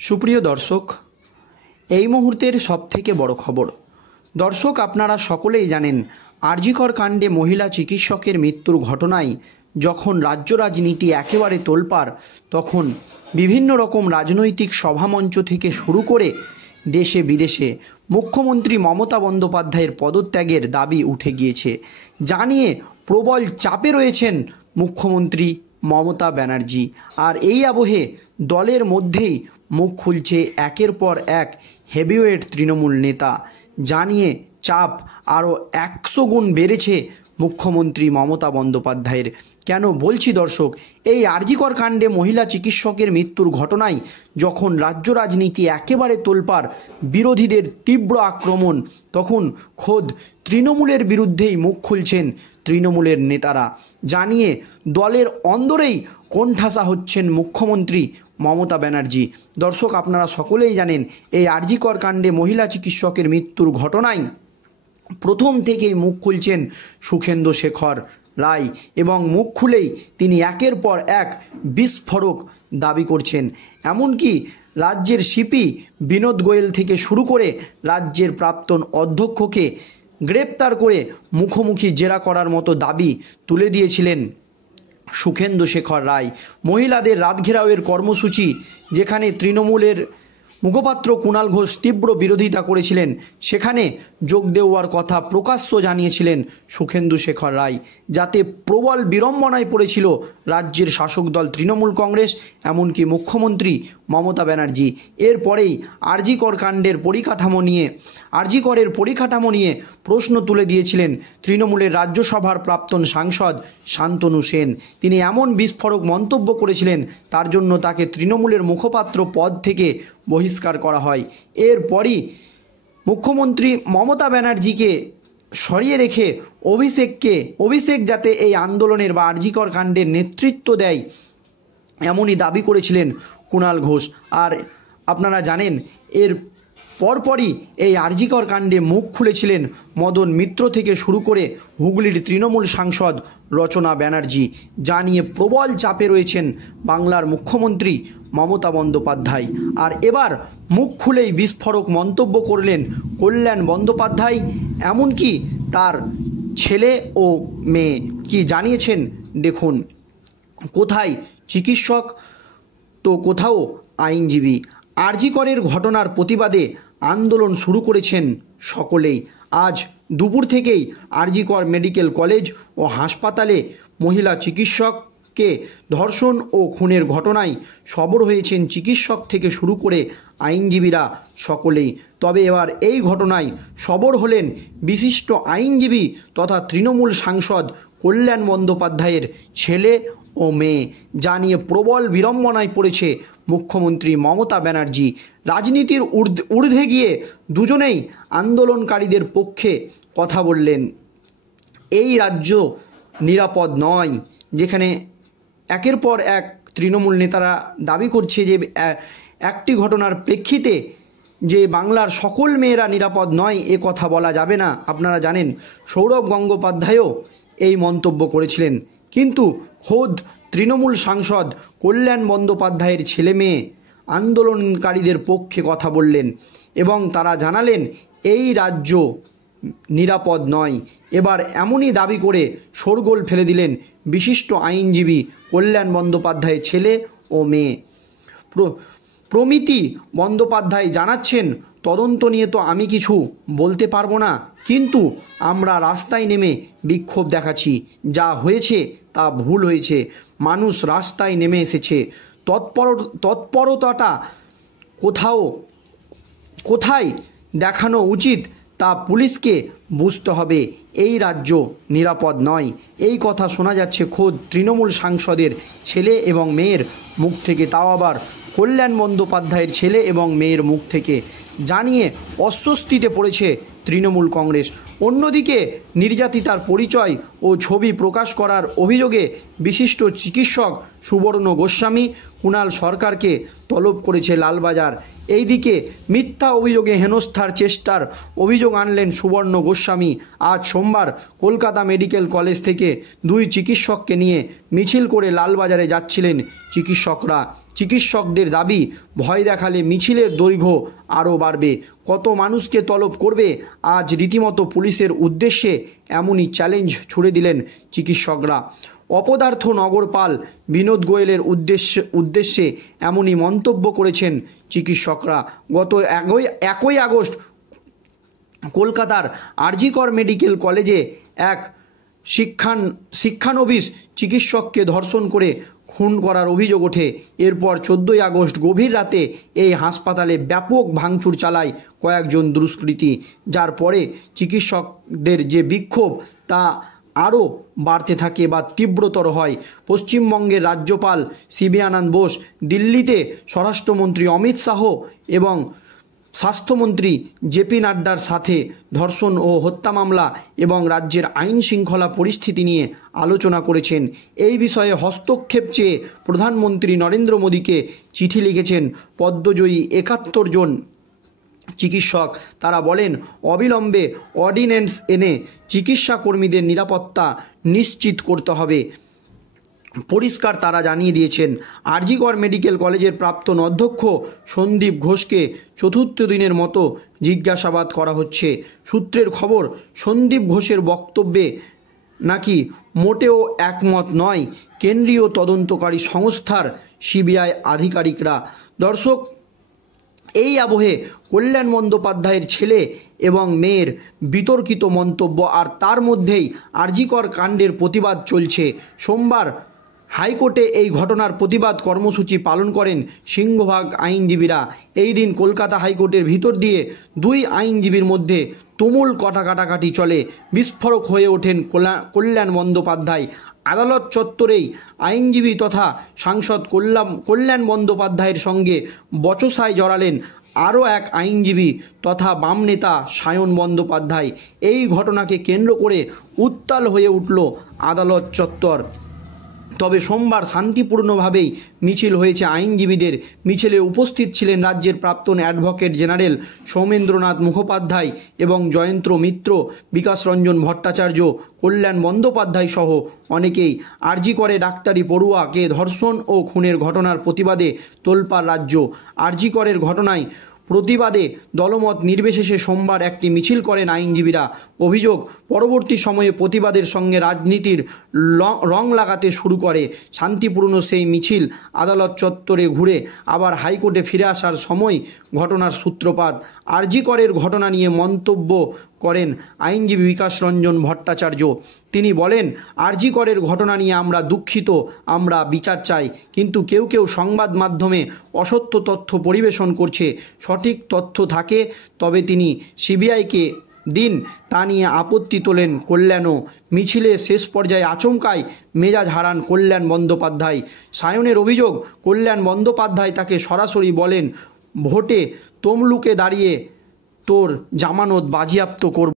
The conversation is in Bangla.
সুপ্রিয় দর্শক, এই মুহূর্তের সবথেকে বড় খবর। দর্শক, আপনারা সকলেই জানেন আর.জি. কর কাণ্ডে মহিলা চিকিৎসকের মৃত্যুর ঘটনায় যখন রাজ্য রাজনীতি একেবারে তোলপাড়, তখন বিভিন্ন রকম রাজনৈতিক সভামঞ্চ থেকে শুরু করে দেশে বিদেশে মুখ্যমন্ত্রী মমতা বন্দ্যোপাধ্যায়ের পদত্যাগের দাবি উঠে গিয়েছে। জানিয়ে প্রবল চাপে রয়েছেন মুখ্যমন্ত্রী মমতা ব্যানার্জি। আর এই আবহে দলের মধ্যেই মুখ খুলছে একের পর এক হেভিওয়েট তৃণমূল নেতা। জানিয়ে চাপ আরও 100 গুণ বেড়েছে মুখ্যমন্ত্রী মমতা বন্দ্যোপাধ্যায়ের। কেন বলছি দর্শক, এই আর.জি. কর কাণ্ডে মহিলা চিকিৎসকের মৃত্যুর ঘটনায় যখন রাজ্য রাজনীতি একেবারে তোলপাড়, বিরোধীদের তীব্র আক্রমণ, তখন খোদ তৃণমূলের বিরুদ্ধেই মুখ খুলছেন তৃণমূলের নেতারা। জানিয়ে দলের অন্দরেই কোণঠাসা হচ্ছেন মুখ্যমন্ত্রী মমতা ব্যানার্জি। দর্শক, আপনারা সকলেই জানেন এই আর.জি. কর কাণ্ডে মহিলা চিকিৎসকের মৃত্যুর ঘটনায় প্রথম থেকেই মুখ খুলছেন সুখেন্দু শেখর রায়, এবং মুখ খুলেই তিনি একের পর এক বিস্ফোরক দাবি করছেন। এমনকি রাজ্যের সিপি বিনোদ গোয়েল থেকে শুরু করে রাজ্যের প্রাক্তন অধ্যক্ষকে গ্রেপ্তার করে মুখোমুখি জেরা করার মতো দাবি তুলে দিয়েছিলেন সুখেন্দু শেখর রায়। মহিলাদের রাত ঘেরাওয়ের কর্মসূচি, যেখানে তৃণমূলের মুখপাত্র কুণাল ঘোষ তীব্র বিরোধিতা করেছিলেন, সেখানে যোগ দেওয়ার কথা প্রকাশ্য জানিয়েছিলেন সুখেন্দু শেখর রায়, যাতে প্রবল বিড়ম্বনায় পড়েছিল রাজ্যের শাসক দল তৃণমূল কংগ্রেস, এমনকি মুখ্যমন্ত্রী মমতা ব্যানার্জি। এরপরেই আর.জি. কর কাণ্ডের আর.জি. করের পরিকাঠামো নিয়ে প্রশ্ন তুলে দিয়েছিলেন তৃণমূলের রাজ্যসভার প্রাক্তন সাংসদ শান্তনু সেন। তিনি এমন বিস্ফোরক মন্তব্য করেছিলেন, তার জন্য তাকে তৃণমূলের মুখপাত্র পদ থেকে বহিষ্কার করা হয়। এরপরই মুখ্যমন্ত্রী মমতা ব্যানার্জিকে সরিয়ে রেখে অভিষেক যাতে এই আন্দোলনের বা আর.জি. কর কাণ্ডের নেতৃত্ব দেয়, এমনই দাবি করেছিলেন কুণাল ঘোষ। আর আপনারা জানেন এর পরপরই এই আর.জি. কর কাণ্ডে মুখ খুলেছিলেন মদন মিত্র থেকে শুরু করে হুগলির তৃণমূল সাংসদ রচনা ব্যানার্জি। জানিয়ে প্রবল চাপে রয়েছেন বাংলার মুখ্যমন্ত্রী মমতা বন্দ্যোপাধ্যায়। আর এবার মুখ খুলেই বিস্ফোরক মন্তব্য করলেন কল্যাণ বন্দ্যোপাধ্যায়, এমনকি তার ছেলে ও মেয়ে। কি জানিয়েছেন দেখুন। কোথায় চিকিৎসক তো কোথাও আইনজীবী। আর.জি. করের ঘটনার প্রতিবাদে আন্দোলন শুরু করেছেন সকলেই। আজ দুপুর থেকেই আর.জি. কর মেডিকেল কলেজ ও হাসপাতালে মহিলা চিকিৎসককে ধর্ষণ ও খুনের ঘটনায় সরব হয়েছেন চিকিৎসক থেকে শুরু করে আইনজীবীরা সকলেই। তবে এবার এই ঘটনায় সরব হলেন বিশিষ্ট আইনজীবী তথা তৃণমূল সাংসদ কল্যাণ বন্দ্যোপাধ্যায়ের ছেলে ও মেয়ে। জানিয়ে প্রবল বিড়ম্বনায় পড়েছে মুখ্যমন্ত্রী মমতা ব্যানার্জি। রাজনীতির ঊর্ধ্বে গিয়ে দুজনেই আন্দোলনকারীদের পক্ষে কথা বললেন। এই রাজ্য নিরাপদ নয়, যেখানে একের পর এক তৃণমূল নেতারা দাবি করছে যে একটি ঘটনার প্রেক্ষিতে যে বাংলার সকল মেয়েরা নিরাপদ নয়, এ কথা বলা যাবে না। আপনারা জানেন সৌরভ গঙ্গোপাধ্যায়ও এই মন্তব্য করেছিলেন, কিন্তু খোদ তৃণমূল সাংসদ কল্যাণ বন্দ্যোপাধ্যায়ের ছেলে মেয়ে আন্দোলনকারীদের পক্ষে কথা বললেন এবং তারা জানালেন এই রাজ্য নিরাপদ নয়। এবার এমনই দাবি করে শোরগোল ফেলে দিলেন বিশিষ্ট আইনজীবী কল্যাণ বন্দ্যোপাধ্যায়ের ছেলে ও মেয়ে। প্রমিতি বন্দ্যোপাধ্যায় জানাচ্ছেন, তদন্ত নিয়ে তো আমি কিছু বলতে পারবো না, কিন্তু আমরা রাস্তায় নেমে বিক্ষোভ দেখাচ্ছি। যা হয়েছে তা ভুল হয়েছে, মানুষ রাস্তায় নেমে এসেছে। তৎপরতাটা কোথায় দেখানো উচিত তা পুলিশকে বুঝতে হবে। এই রাজ্য নিরাপদ নয়। এই কথা শোনা যাচ্ছে খোদ তৃণমূল সাংসদের ছেলে এবং মেয়ের মুখ থেকে, তাও আবার কল্যাণ বন্দ্যোপাধ্যায়ের ছেলে এবং মেয়ের মুখ থেকে। জানিয়ে অস্বস্তিতে পড়েছে তৃণমূল কংগ্রেস। অন্যদিকে নির্যাতিতার পরিচয় ও ছবি প্রকাশ করার অভিযোগে বিশিষ্ট চিকিৎসক সুবর্ণ গোস্বামী কুণাল সরকারকে তলব করেছে লালবাজার। এইদিকে মিথ্যা অভিযোগে হেনস্থার চেষ্টার অভিযোগ আনলেন সুবর্ণ গোস্বামী। আজ সোমবার কলকাতা মেডিকেল কলেজ থেকে দুই চিকিৎসককে নিয়ে মিছিল করে লালবাজারে যাচ্ছিলেন চিকিৎসকরা। চিকিৎসকদের দাবি, ভয় দেখালে মিছিলের দৈর্ঘ্য আরও বাড়বে। কত মানুষকে তলব করবে? আজ রীতিমতো পুলিশের উদ্দেশ্যে এমনই চ্যালেঞ্জ ছুড়ে দিলেন চিকিৎসকরা। অপদার্থ নগরপাল বিনোদ গোয়েলের উদ্দেশ্যে এমনই মন্তব্য করেছেন চিকিৎসকরা। গত 1 আগস্ট কলকাতার আরজিকর মেডিকেল কলেজে এক শিক্ষানবিশ চিকিৎসককে ধর্ষণ করে খুন করার অভিযোগ ওঠে। এরপর 14 আগস্ট গভীর রাতে এই হাসপাতালে ব্যাপক ভাঙচুর চালায় কয়েকজন দুষ্কৃতী, যার পরে চিকিৎসকদের যে বিক্ষোভ তা আরও বাড়তে থাকে বা তীব্রতর হয়। পশ্চিমবঙ্গের রাজ্যপাল সিবি আনন্দ বোস দিল্লিতে স্বরাষ্ট্রমন্ত্রী অমিত শাহ এবং স্বাস্থ্যমন্ত্রী জেপি নাড্ডার সাথে ধর্ষণ ও হত্যা মামলা এবং রাজ্যের আইন শৃঙ্খলা পরিস্থিতি নিয়ে আলোচনা করেছেন। এই বিষয়ে হস্তক্ষেপ চেয়ে প্রধানমন্ত্রী নরেন্দ্র মোদীকে চিঠি লিখেছেন পদ্মজয়ী 71 জন চিকিৎসক। তারা বলেন, অবিলম্বে অর্ডিন্যান্স এনে চিকিৎসা কর্মীদের নিরাপত্তা নিশ্চিত করতে হবে। পরিষ্কার তারা জানিয়ে দিয়েছেন, আরজিকর মেডিকেল কলেজের প্রাক্তন অধ্যক্ষ সন্দীপ ঘোষকে চতুর্থ দিনের মতো জিজ্ঞাসাবাদ করা হচ্ছে। সূত্রের খবর, সন্দীপ ঘোষের বক্তব্যে নাকি মোটেও একমত নয় কেন্দ্রীয় তদন্তকারী সংস্থার সিবিআই আধিকারিকরা। দর্শক, এই আবহে কল্যাণ বন্দ্যোপাধ্যায়ের ছেলে এবং মেয়ের বিতর্কিত মন্তব্য, আর তার মধ্যেই আরজিকর কাণ্ডের প্রতিবাদ চলছে। সোমবার হাইকোর্টে এই ঘটনার প্রতিবাদ কর্মসূচি পালন করেন সিংহভাগ আইনজীবীরা। এই দিন কলকাতা হাইকোর্টের ভিতর দিয়ে দুই আইনজীবীর মধ্যে তুমুল কাটাকাটি চলে। বিস্ফোরক হয়ে ওঠেন কল্যাণ বন্দ্যোপাধ্যায়। আদালত চত্বরেই আইনজীবী তথা সাংসদ কল্যাণ বন্দ্যোপাধ্যায়ের সঙ্গে বচসায় জড়ালেন আরও এক আইনজীবী তথা বাম নেতা সায়ন বন্দ্যোপাধ্যায়। এই ঘটনাকে কেন্দ্র করে উত্তাল হয়ে উঠল আদালত চত্বর। তবে সোমবার শান্তিপূর্ণভাবেই মিছিল হয়েছে আইনজীবীদের। মিছিলে উপস্থিত ছিলেন রাজ্যের প্রাক্তন অ্যাডভোকেট জেনারেল সৌমেন্দ্রনাথ মুখোপাধ্যায় এবং জয়ন্ত মিত্র, বিকাশ রঞ্জন ভট্টাচার্য, কল্যাণ বন্দ্যোপাধ্যায় সহ অনেকেই। আরজিকরে ডাক্তারি পড়ুয়াকে ধর্ষণ ও খুনের ঘটনার প্রতিবাদে তোলপাড় রাজ্য। আরজিকরের ঘটনায় প্রতিবাদে দলমত নির্বিশেষে সোমবার একটি মিছিল করেন আইনজীবীরা। অভিযোগ, পরবর্তী সময়ে প্রতিবাদের সঙ্গে রাজনীতির রং লাগাতে শুরু করে। শান্তিপূর্ণ সেই মিছিল আদালত চত্বরে ঘুরে আবার হাইকোর্টে ফিরে আসার সময় ঘটনার সূত্রপাত। আরজিকরের ঘটনা নিয়ে মন্তব্য করেন আইনজীবী বিকাশ রঞ্জন ভট্টাচার্য। তিনি বলেন, আরজিকরের ঘটনা নিয়ে আমরা দুঃখিত, আমরা বিচার চাই, কিন্তু কেউ সংবাদ মাধ্যমে অসত্য তথ্য পরিবেশন করছে। সঠিক তথ্য থাকে তবে তিনি সিবিআইকে দিন, তা নিয়ে আপত্তি তোলেন কল্যাণও। মিছিলে শেষ পর্যায়ে আচমকাই মেজাজ হারান কল্যাণ বন্দ্যোপাধ্যায়। সায়নের অভিযোগ, কল্যাণ বন্দ্যোপাধ্যায় তাকে সরাসরি বলেন, ভোটে তমলুকে দাঁড়িয়ে তোর জামানত বাজেয়াপ্ত করব।